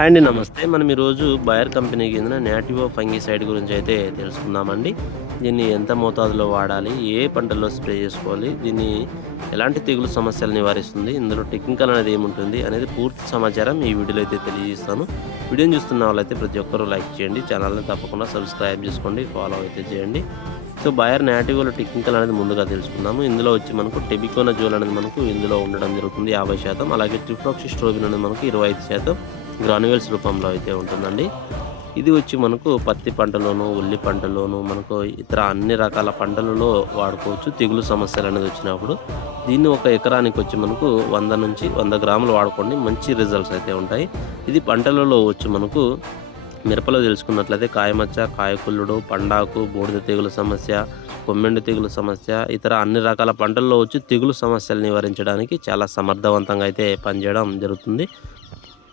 Hi అండి. నమస్తే. మనం ఈరోజు బయర్ కంపెనీకి చెందిన నాటివో ఫంగిసైడ్ గురించి అయితే తెలుసుకుందామండి. దీన్ని ఎంత మోతాదులో వాడాలి? ఏ పంటల్లో స్ప్రే చేసుకోవాలి? దీన్ని ఎలాంటి తెగులు సమస్యలు నివారిస్తుంది? ఇందులో టెక్నికల్ అనేది ఏముంటుంది? అనేది పూర్తి సమాచారం ఈ వీడియోలో అయితే తెలియజేస్తాను. వీడియోని చూస్తున్న వాళ్ళైతే ప్రతి ఒక్కరూ లైక్ చేయండి. ఛానల్ని తప్పకుండా సబ్స్క్రైబ్ చేసుకోండి. ఫాలో అయితే చేయండి. సో బయర్ నాటివోలో టెక్నికల్ అనేది ముందుగా తెలుసుకుందాము. ఇందులో వచ్చి మనకు టెబికోనజోల్ అనేది మనకు ఇందులో ఉండడం జరుగుతుంది 50%. అలాగే ట్రిఫ్లాక్సిస్ట్రోబిన్ అనేది మనకు 25% గ్రాన్యువల్స్ రూపంలో అయితే ఉంటుందండి. ఇది వచ్చి మనకు పత్తి పంటలోను, ఉల్లి పంటలోను, మనకు ఇతర అన్ని రకాల పంటలలో వాడుకోవచ్చు తెగులు సమస్యలు అనేది వచ్చినప్పుడు. దీన్ని ఒక ఎకరానికి వచ్చి మనకు 100 నుంచి 100 గ్రాములు వాడుకోండి, మంచి రిజల్ట్స్ అయితే ఉంటాయి. ఇది పంటలలో వచ్చి మనకు మిరపలో తెలుసుకున్నట్లయితే కాయమచ్చ, కాయకుళ్ళుడు, పండాకు, బూడిద తెగులు సమస్య, కొమ్మెండు తెగులు సమస్య, ఇతర అన్ని రకాల పంటల్లో వచ్చి తెగులు సమస్యలు నివారించడానికి చాలా సమర్థవంతంగా అయితే పనిచేయడం జరుగుతుంది.